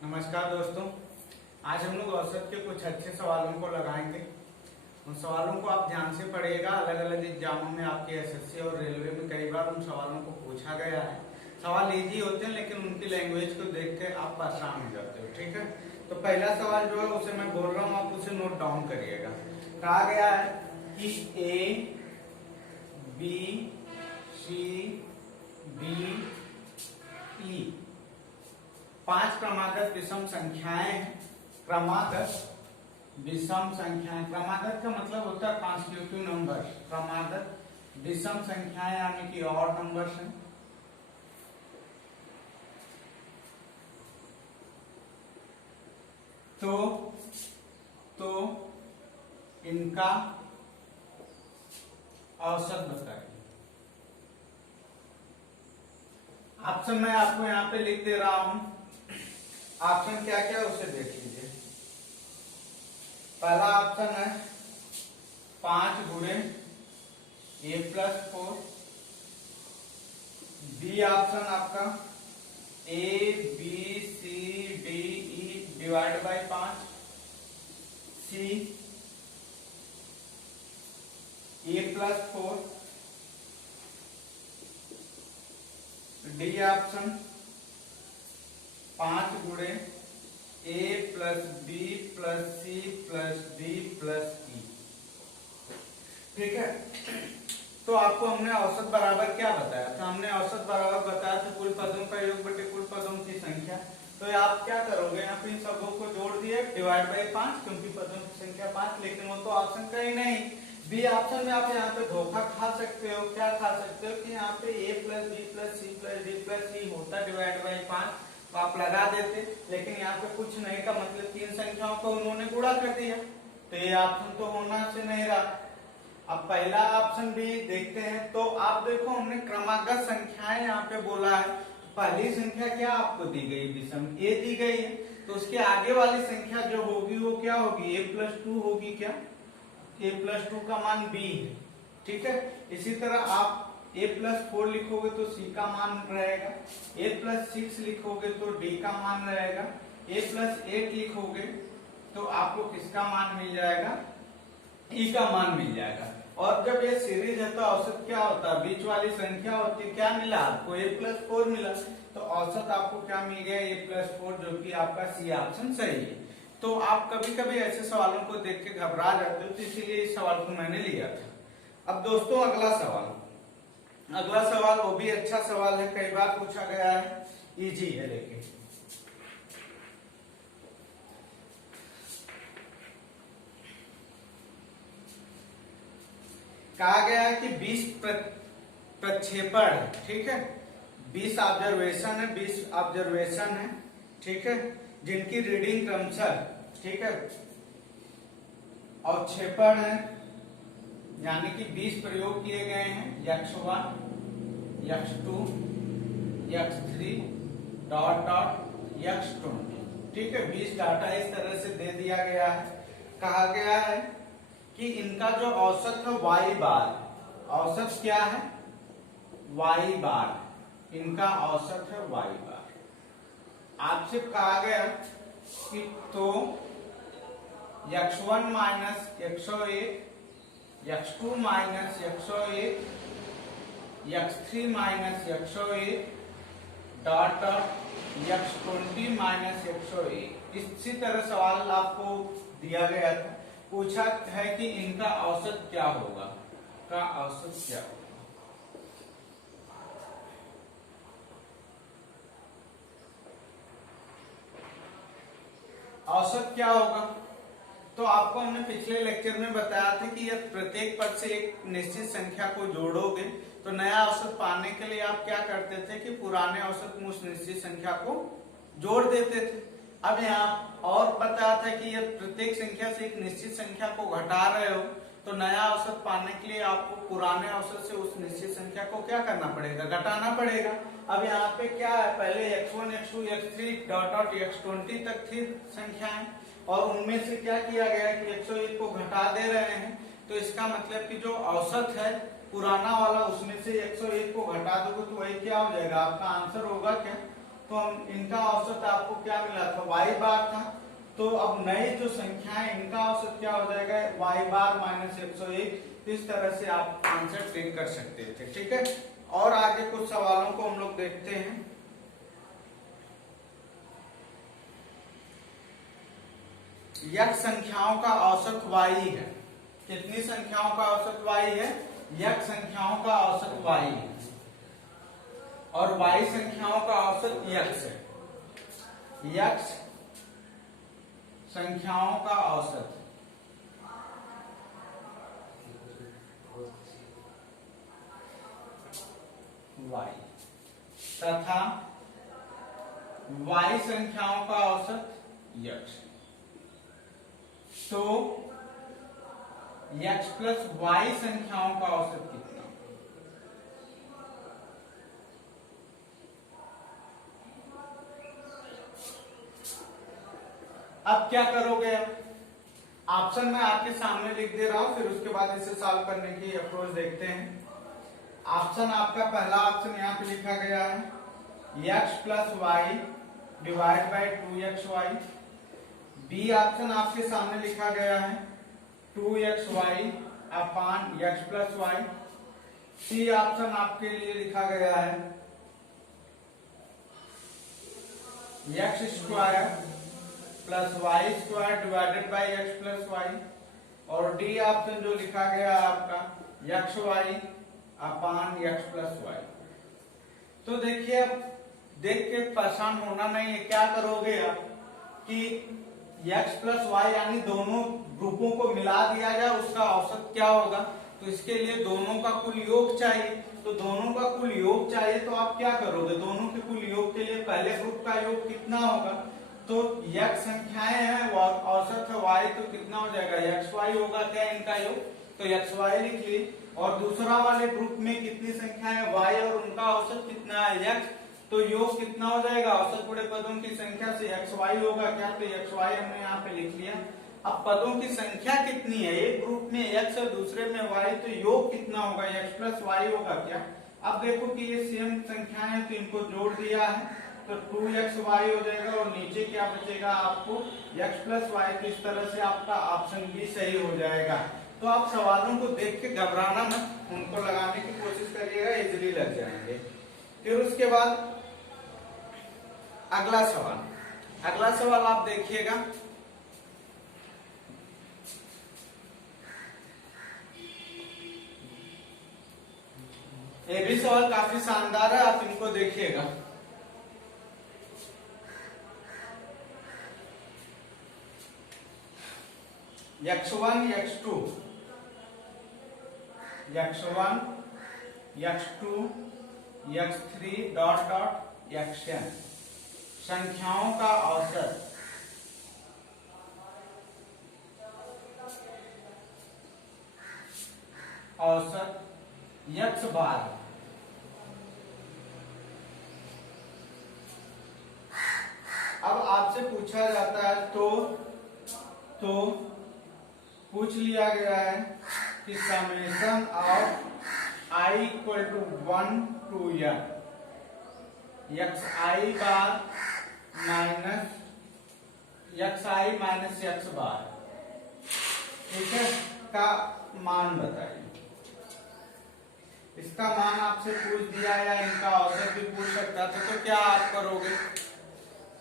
नमस्कार दोस्तों। आज हम लोग औसत के कुछ अच्छे सवालों को लगाएंगे। उन सवालों को आप ध्यान से पढ़िएगा। अलग अलग एग्जामों में आपके एसएससी और रेलवे में कई बार उन सवालों को पूछा गया है। सवाल इजी होते हैं लेकिन उनकी लैंग्वेज को देख के आप परेशान हो जाते हो। ठीक है, तो पहला सवाल जो है उसे मैं बोल रहा हूँ, आप उसे नोट डाउन करिएगा। कहा गया है कि ए बी सी डी ई 5 क्रमागत विषम संख्याएं हैं। क्रमागत विषम संख्याएं, क्रमागत का मतलब होता है कॉन्स्टिट्यूटिव नंबर। क्रमागत विषम संख्याएं यानी कि ऑड नंबर्स हैं। तो इनका औसत बताइए। ऑप्शन मैं आपको यहाँ पे लिख दे रहा हूं। ऑप्शन क्या क्या उसे देख लीजिए। पहला ऑप्शन है 5 गुणे a+4। बी ऑप्शन आपका a b c d e divide by 5। C a+4। D option 5 गुणे a plus b plus c plus d plus e. ठीक है, तो आपको हमने औसत बराबर क्या बताया था? हमने औसत बराबर बताया था कुल पदों का योग बटे कुल पदों की संख्या। तो आप क्या करोगे, यहाँ पे इन सबों को जोड़ दिए डिवाइड बाय 5, क्योंकि पदों की संख्या 5। लेकिन वो तो ऑप्शन का ही नहीं। बी ऑप्शन में आप यहाँ पे धोखा खा सकते हो। क्या खा सकते हो कि यहाँ पे a plus b plus c plus d plus e होता डिवाइड बाई 5, तो आप लगा देते। लेकिन यहाँ पे कुछ नहीं का मतलब 3 संख्याओं को उन्होंने गुणा कर दिया, तो ये ऑप्शन तो होना से नहीं रहा। अब पहला ऑप्शन भी देखते हैं। तो आप देखो, हमने क्रमागत संख्याएं यहाँ पे बोला है। पहली संख्या क्या आपको दी गई? विषम a दी गई है, तो उसके आगे वाली संख्या जो होगी वो क्या होगी? a+2 होगी। क्या a+2 का मान b है। ठीक है, इसी तरह आप a+4 लिखोगे तो c का मान रहेगा। a+6 लिखोगे तो d का मान रहेगा। a+8 लिखोगे तो आपको किसका मान मिल जाएगा? e का मान मिल जाएगा। और जब ये सीरीज है तो औसत क्या होता है? बीच वाली संख्या होती है। क्या मिला आपको? a+4 मिला, तो औसत आपको क्या मिल गया? a+4, जो कि आपका सी ऑप्शन सही है। तो आप कभी कभी ऐसे सवालों को देख के घबरा जाते हो, तो इसीलिए इस सवाल को मैंने लिया था। अब दोस्तों अगला सवाल वो भी अच्छा सवाल है, कई बार पूछा गया है, इजी है। लेकिन कहा गया है कि 20 प्रक्षेपण, ठीक है, 20 ऑब्जर्वेशन है, ठीक है, जिनकी रीडिंग क्रमशः, ठीक है, और क्षेपण है, यानी कि 20 प्रयोग किए गए हैं। x1 x2 x3 dot dot x20। ठीक है, 20 डाटा इस तरह से दे दिया गया है। कहा गया है कि इनका जो औसत है y बार, औसत क्या है? y बार, इनका औसत है y बार। आपसे कहा गया कि तो x1 minus 101, x2 minus 101, x3 minus 101 dot dot x20 minus 101। इसी तरह सवाल आपको दिया गया था। पूछा है कि इनका औसत क्या होगा? का औसत क्या होगा? औसत क्या होगा? तो आपको हमने पिछले लेक्चर में बताया था कि यदि प्रत्येक पद से एक निश्चित संख्या को जोड़ोगे तो नया औसत पाने के लिए आप क्या करते थे कि पुराने औसत में उस निश्चित संख्या को जोड़ देते थे। अब यहाँ और बताया था कि यदि प्रत्येक संख्या से एक निश्चित संख्या को घटा रहे हो तो नया औसत पाने के लिए आपको पुराने औसत से उस निश्चित संख्या को क्या करना पड़ेगा? घटाना पड़ेगा। अब यहाँ पे क्या है? पहले x1 x2 x3 dot dot x20 तक थी संख्याएं, और उनमें से क्या किया गया कि 101 को घटा दे रहे हैं। तो इसका मतलब कि जो औसत है पुराना वाला, उसमें से 101 को घटा दोगे तो वही क्या हो जाएगा? आपका आंसर होगा क्या? तो हम इनका औसत आपको क्या मिला था, y बार था। तो अब नई जो संख्या है इनका औसत क्या हो जाएगा, y बार माइनस 101। इस तरह से आप आंसर ट्रेन कर सकते थे, ठीक है। और आगे कुछ सवालों को हम लोग देखते हैं। यक्ष संख्याओं का औसत y है। कितनी संख्याओं का औसत y है, यक्ष संख्याओं का औसत y है और y संख्याओं का औसत यक्ष है। यक्ष संख्याओं का औसत y तथा y संख्याओं का औसत यक्ष। तो x प्लस y संख्याओं का औसत कितना, अब क्या करोगे, ऑप्शन में आपके सामने लिख दे रहा हूं, फिर उसके बाद इसे सॉल्व करने की अप्रोच देखते हैं। ऑप्शन आपका पहला ऑप्शन यहाँ पे लिखा गया है, x plus Y divide by 2xy। B option आपके सामने लिखा गया है 2xy upon x plus Y. C option आपके लिए लिखा गया है x square plus Y square divided by x plus Y. और डी ऑप्शन जो लिखा गया है आपका x Y upon x plus Y. तो देखिए, अब देख के परेशान होना नहीं है, क्या करोगे आप कि x प्लस वाई यानी दोनों ग्रुपों को मिला दिया जाए, उसका औसत क्या होगा। तो इसके लिए दोनों का कुल योग चाहिए। तो दोनों का कुल योग चाहिए तो आप क्या करोगे, दोनों के कुल योग के लिए पहले ग्रुप का योग कितना होगा। तो x संख्याएं हैं और औसत है y, तो कितना हो जाएगा xy होगा क्या इनका योग, तो xy लिख लिए। और दूसरा वाले ग्रुप में कितनी संख्या है y और उनका औसत कितना है x, तो योग कितना हो जाएगा, औसत पूरे पदों की संख्या से xy होगा क्या, तो xy हमने यहाँ पे लिख लिया। अब पदों की संख्या कितनी है, एक ग्रुप में x और दूसरे में y, तो योग कितना होगा, x प्लस y होगा क्या। अब देखो कि ये सेम संख्या है तो इनको जोड़ दिया है तो 2xy हो जाएगा और नीचे क्या बचेगा आपको x प्लस वाई। तो इस तरह से आपका ऑप्शन भी सही हो जाएगा। तो आप सवालों को देख के घबराना मत, उनको लगाने की कोशिश करिएगा, इजीली लग जाएंगे। फिर उसके बाद अगला सवाल आप देखिएगा। ये भी सवाल काफी शानदार है, आप इनको देखिएगा। x1 x2 x1 x2 x3 dot dot xn संख्याओं का औसत x बार। अब आपसे पूछा जाता है तो पूछ लिया गया है कि summation of i equal to 1 to n xi bar minus xi minus x bar, ठीक है, का मान बताइए। इसका मान आपसे पूछ दिया या इनका औसत भी पूछ सकता था, तो क्या आप करोगे,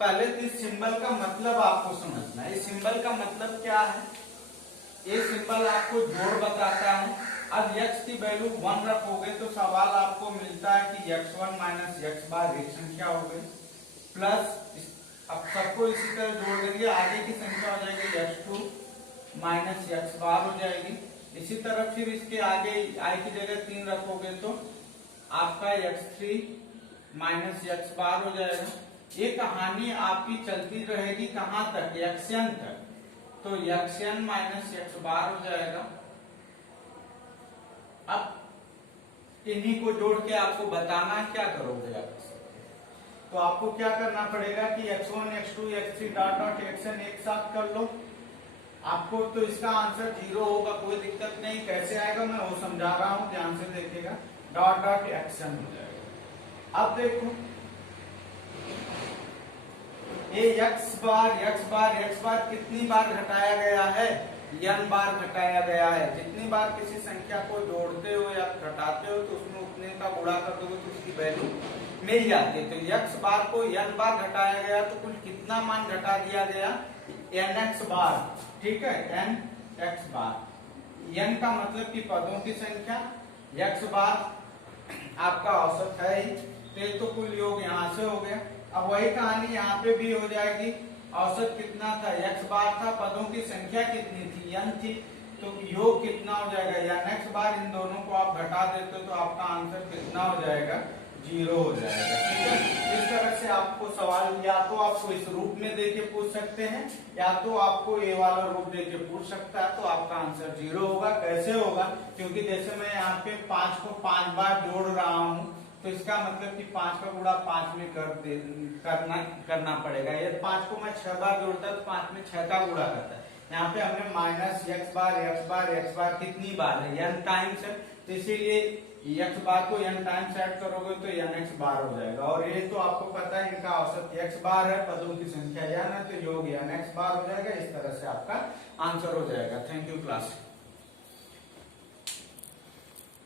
पहले तो इस सिंबल का मतलब आपको समझना है। इस सिंबल का मतलब क्या है, ये सिंबल आपको जोड़ बताता है। अब x की वैल्यू 1 रखोगे तो सवाल आपको मिलता है कि x1 माइनस x बार एक संख्या हो गई, प्लस अब सबको इसी तरह जोड़ देंगे, आगे की संख्या हो जाएगी x2 माइनस x बार हो जाएगी। इसी तरह फिर इसके आगे i की जगह 3 रखोगे तो आपका x3 माइनस x बार हो जाएगा। ये कहानी आपकी चलती रहेगी कहां तक, xn तक, तो xn माइनस x बार हो जाएगा। अब इन्हीं को जोड़ के आपको बताना क्या करोगे आप, तो आपको क्या करना पड़ेगा कि x1 x2 x3 dot dot xn एक साथ कर लो। आपको तो इसका आंसर 0 होगा, कोई दिक्कत नहीं, कैसे आएगा मैं वो समझा रहा हूं, ध्यान से देखिएगा। डॉट डॉट xn हो जाएगा। अब देखो ये x बार कितनी बार घटाया गया है, n बार घटाया गया है। जितनी बार किसी संख्या को जोड़ते हो या घटाते हो तो उसमें उतने का गुणा कर दोगे तो उसकी वैल्यू मिल जाती है। तो x बार को n बार घटाया गया तो कुल कितना मान घटा दिया गया, nx बार। ठीक है, nx बार। n का मतलब कि पदों की संख्या, x बार आपका औसत है ही, तो कुल योग यहाँ से हो गया। अब वही कहानी यहाँ पे भी हो जाएगी। औसत कितना था, x बार था, पदों की संख्या कितनी थी, n थी, तो योग कितना हो जाएगा, या x बार। इन दोनों को आप घटा देते हो तो आपका आंसर कितना हो जाएगा, 0 हो जाएगा। ठीक है, इस तरह से आपको सवाल या तो आपको इस रूप में देके पूछ सकते हैं या तो आपको ये वाला रूप देके पूछ सकता है, तो आपका आंसर 0 होगा। कैसे होगा, क्योंकि जैसे मैं यहाँ पे 5 को 5 बार जोड़ रहा हूँ तो इसका मतलब कि 5 का गुणा 5 में करना पड़ेगा। ये 5 को मैं 6 बार जोड़ता तो 5 में 6 का गुणा करता है। यहाँ पे हमने माइनस x बार कितनी बार है, n टाइम्स है, तो इसीलिए x बार को n टाइम्स ऐड करोगे तो nx बार हो जाएगा। और ये तो आपको पता है इनका औसत x बार है, पदों की संख्या n है, तो योग nx बार हो जाएगा। इस तरह से आपका आंसर हो जाएगा। Thank you class.